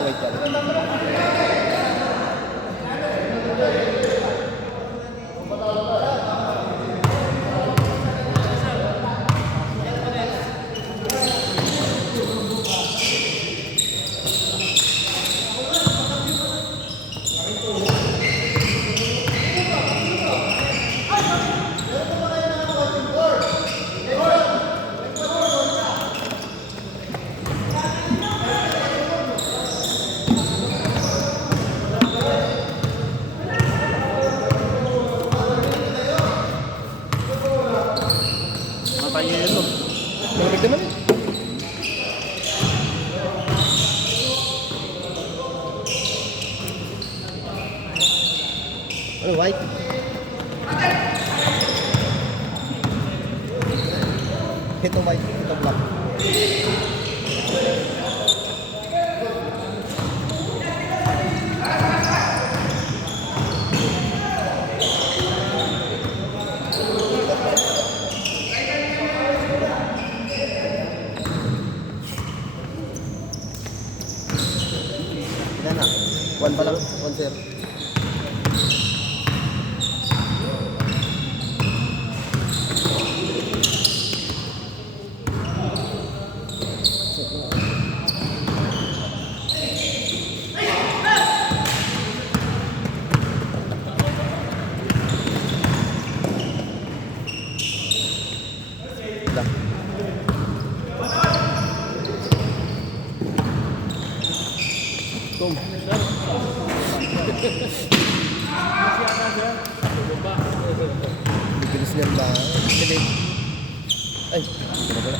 sa white yan. Matay yun ito. Malamig naman eh. Ano, white? Ito white, ito black. Ilan na? 1 pa lang, 1-0. Tum. Bibilis niyan ba? Ay, wala.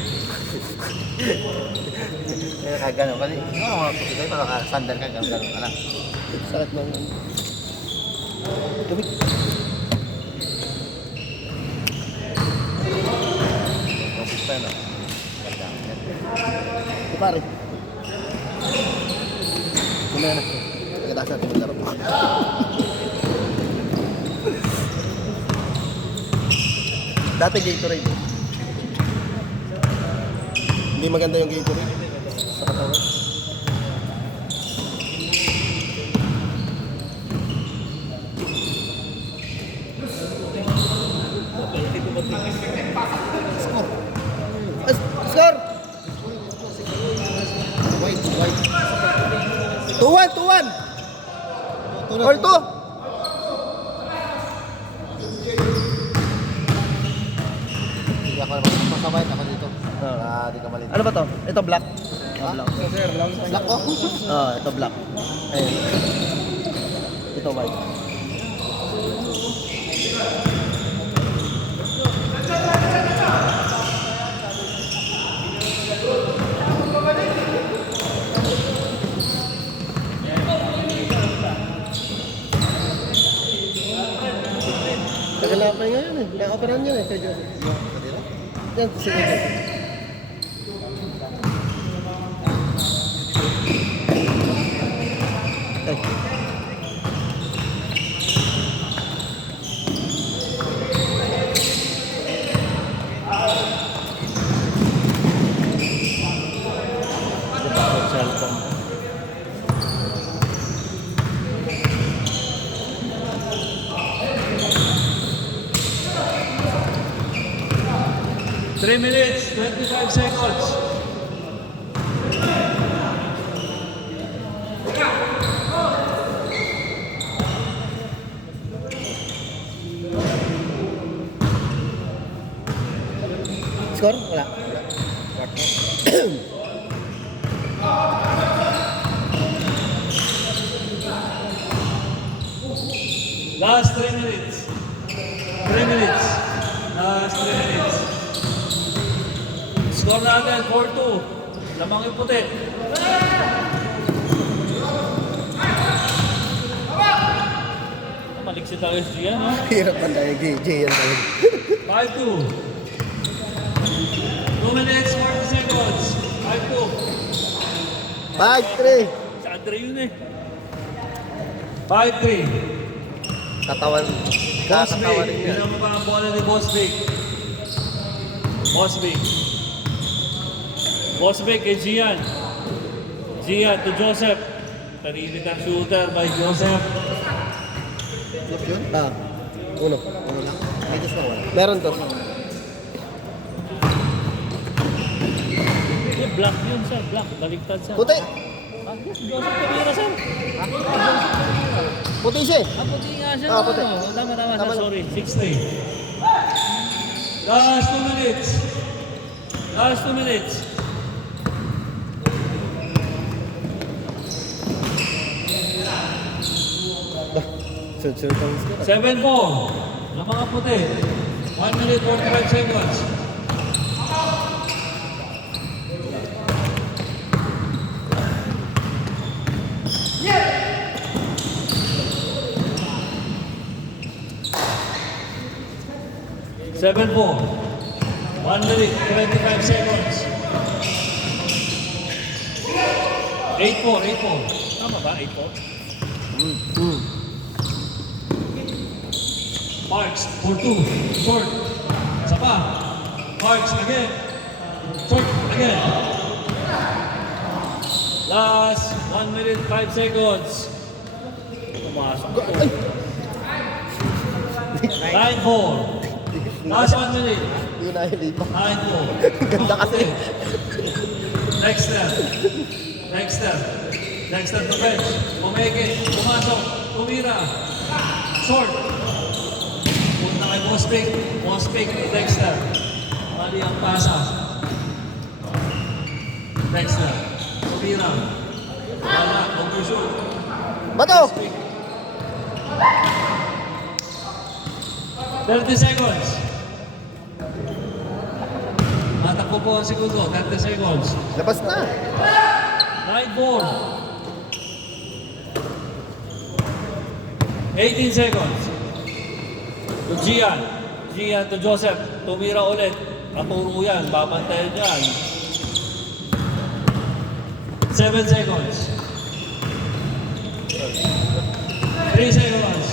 Eh, kagano ka rin. Ano mga puti kayo, sandal ka, gano'n ka lang. Sakit ng... Tumik. Kapit pa yun, no? Ito pare. Kumaya na. Pagkataas natin maglaro. Dati Gatorade. Hindi maganda yung Gatorade sa katawan. Score! Score! White, white. 2-1, 2-1! All 2! Hindi ako naman masabay ako dito. Di ka malito. Ano ba to? Ito black. Ha? Black. Black ko? Ito black. Ayun. Ito white. Tagal na pa ngayon eh. Nakaperan yan eh kay Joseph. Yan, sige. Ay. Cellphone. Three minutes, 25 seconds. Score? Wala. Last 3 minutes. 3 minutes. Last 3 minutes. Score natin, 4-2. Lamang yung puti. Maliksi tayo siya, no? Hirap man tayo, GJ yan tayo. 5-2. 2 minutes, 40 seconds. 5-2. 5-3. Sa Andre yun eh. 5-3. Katawan. Boss Kakatawan Big. niya. Yun ang mga bola ni Boss Big. Boss Big. Boss Big kay Gian. Gian to Joseph. Tarilit ang shooter by Joseph. Look yun? Uno. Ano lang? May dos na wala. Meron to. Black yun sir, black. Baliktad sir. Puti. Joseph Camira sir. Puti siya eh. Puti nga siya. Puti. Tama Tama. sorry. 60. Last 2 minutes. Last 2 minutes. Sunod ang score. 7-4. Ng mga puti. 1 minute 45 seconds. Seven four. 1 minute 25 seconds. 8-4. Tama ba? 8-4? Marks for 2. Short. Isa pa. Marks again. Short again. Last 1 minute 5 seconds. Pumasok ko. 9-4. Last 1 minute. Yun na yung lipa. 9-4. Ganda kasi. Next step. Next step. Next step to bench. Pumeke. Pumasok. Tumira. Short. Punta kay Mospik. Mospik. Next step. Mali ang pasa. Next step. Tumira. Wala. Overshoot. Bato! 30 seconds. Matakbo po ang segundo. 30 seconds. Labas na. 9-4. 18 seconds. To Gian. Gian to Joseph. Tumira ulit. Paturo yan. Babantayan yan. 7 seconds. 3 seconds.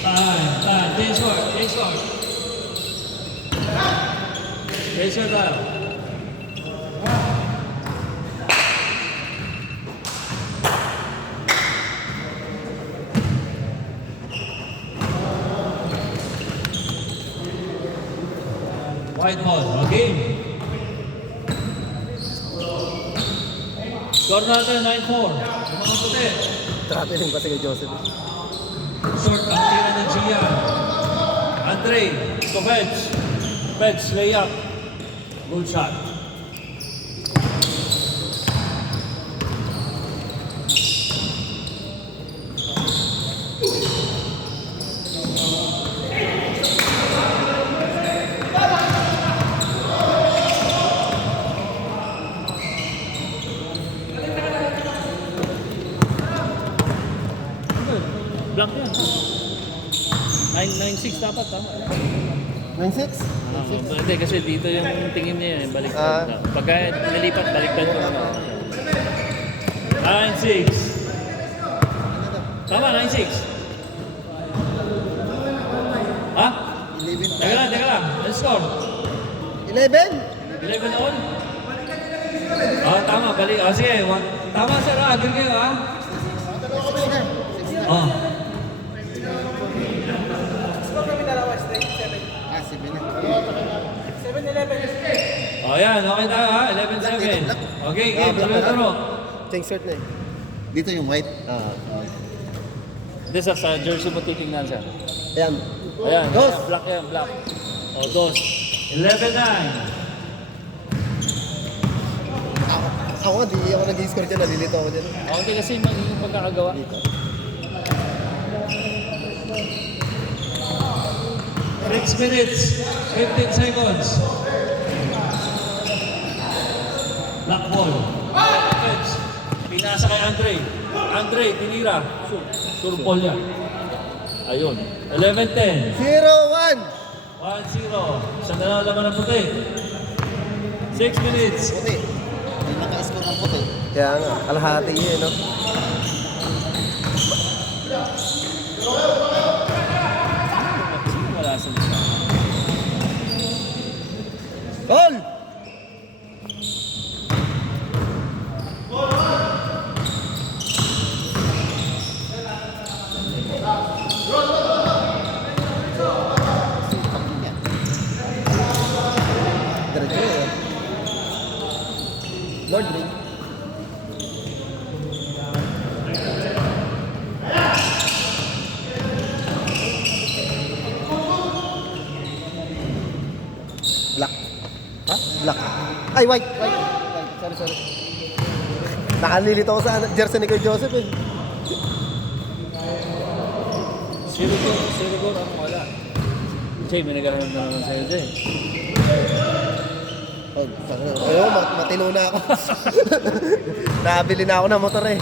Time. Change score. Change your time. White ball. Okay. Score natin 9-4. Mga puti. Traveling kasi kay Joseph. Short ang tira ng Gian. Andre, to bench. Bench, layup. Good shot. Blank yan. 9-6 dapat, tama. 9-6? Hindi, kasi dito yung tingin niya yun, baliktad. Pagka nilipat, baliktad ko. 9-6. Tama, 9-6. Ha? 11. Teka lang. Let's score. 11? 11 all? Tama, balik. Sige. Tama, sir. Agree kayo, ha? Oh. 7. Yan. Okay tayo, ha? 11-7. Okay, game. Tuloy-turo. Change shirt na eh. Dito yung white. This is sa jersey mo titingnan, sir. Ayan. Ayan. Dos. Black yan, black. Dos. 11-9. Ako nga, di ako nag-i-score dyan. Nalilito ako dyan. Okay kasi yung pagkakagawa. Dito. 6 minutes, 15 seconds. Black ball. Defense. Pinasa kay Andre. Andre, tinira. Sure ball yan. Ayun. 11-10. 0-1! 1-0. Isang nalalaman ng puti. 6 minutes. Puti. Hindi naka-score ng puti. Kaya nga, kalahati yun, no? Wala sa lista. Goal! Ay, white. Sorry. Nakalilito ako sa jersey ni Kuya Joseph eh. Zero goal, ako wala. Jay, may nagkaroon na naman sa'yo, Jay. Ayaw, matino na ako. Nakabili na ako ng motor eh.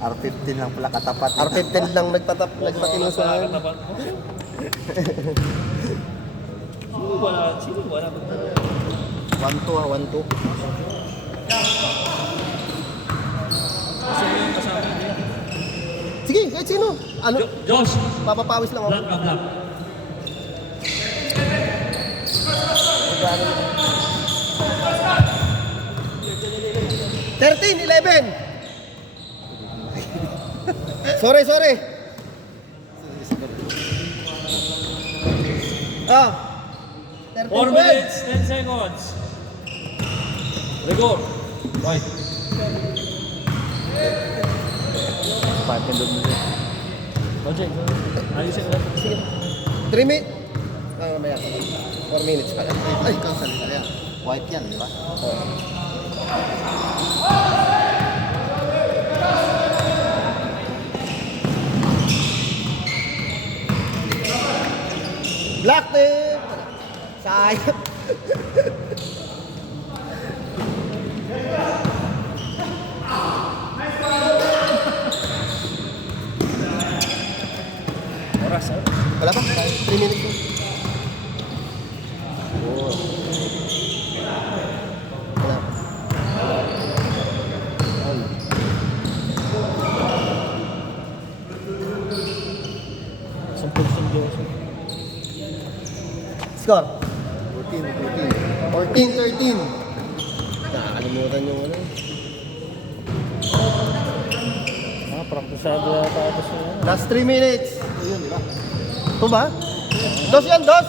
R15 lang pala katapat. R15 lang nagpatino sa akin. Katapat mo. Sino wala? 1-2 ah, 1-2. Sino yung kasama niya? Sige, kahit sino. Ano? Josh, Papapawis lang ako. black ka black. 13-11. Sorry. Ah. 4 13-12. minutes, 10 seconds. Rigor. Right. Patin doon mo dyan. Jay, ayusin ko lang. Sige. 3 minutes. Mamaya. 4 minutes pala. Ay, cancel. Ayan. White yan, di ba? Black tip. Sayang. Oras, ha? Wala pa? 3 minutes po. Oh. Wala pa. Score? 14-13. Nakakalimutan yung ano. Praktisado yata ito sa Last 3 minutes. Ito yun, di ba? Ito ba? Dos yan, dos!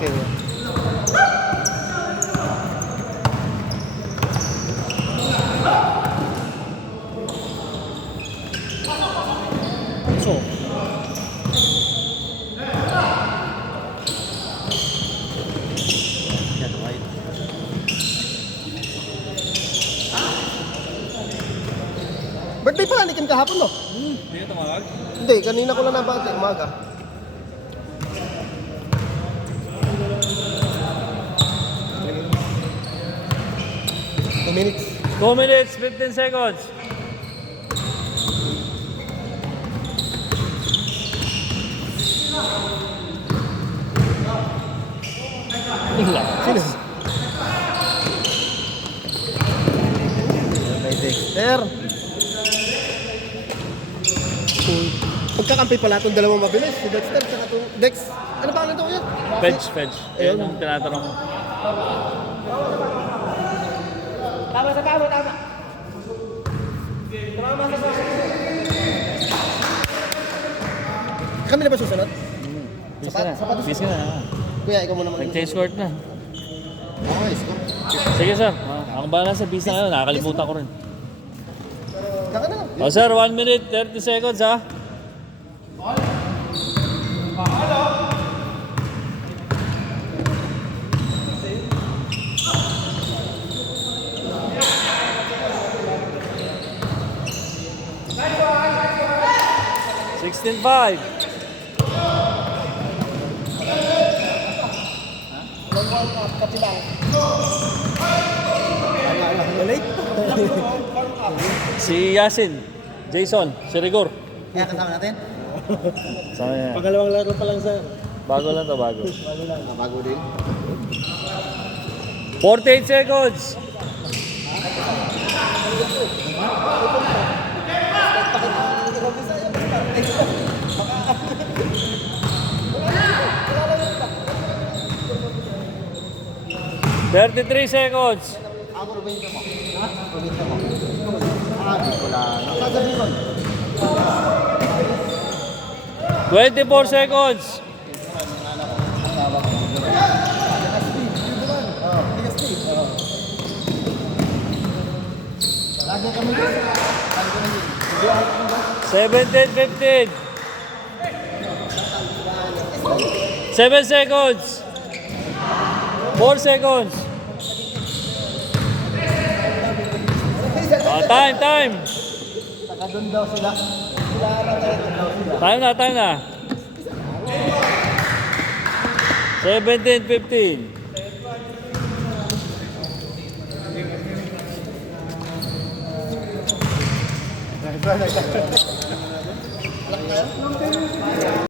Okay. So, Yan, white. Birthday pala ni Kim kahapon, no? hindi ka tumawag? Hindi, kanina ko lang nabati, umaga. Two minutes. 2 minutes, 15 seconds. Sino? Kay Dexter. Pagkakampi pala itong dalawang mabilis. Si Dexter, saka itong Dex. Ano pa ito kuya? Fetch. Ayun ang tinatanong mo. Tama. Kami na ba susunod? Bis ka na. Kuya, ikaw muna mag- Nag-change court na. Okay, score. Sige sir, ang bahala sa visa ngayon, nakakalimutan ko rin. Kaka na. O sir, 1 minute, 30 seconds ha. $16.5. Late? Si Yasin, Jason, si Rigor. Kaya kasama natin? Sama niya. Pangalawang laro pa lang sir. Bago lang to, bago. Bago din. 48 seconds. $33 seconds. Ako, probinsya mo. Ha? Probinsya mo. Di ko lang. Sasabihin ko. 24 seconds. Lagi kami dito. 17-15. 7 seconds. 4 seconds. Time, time. Doon daw sila. Time na. 17-15.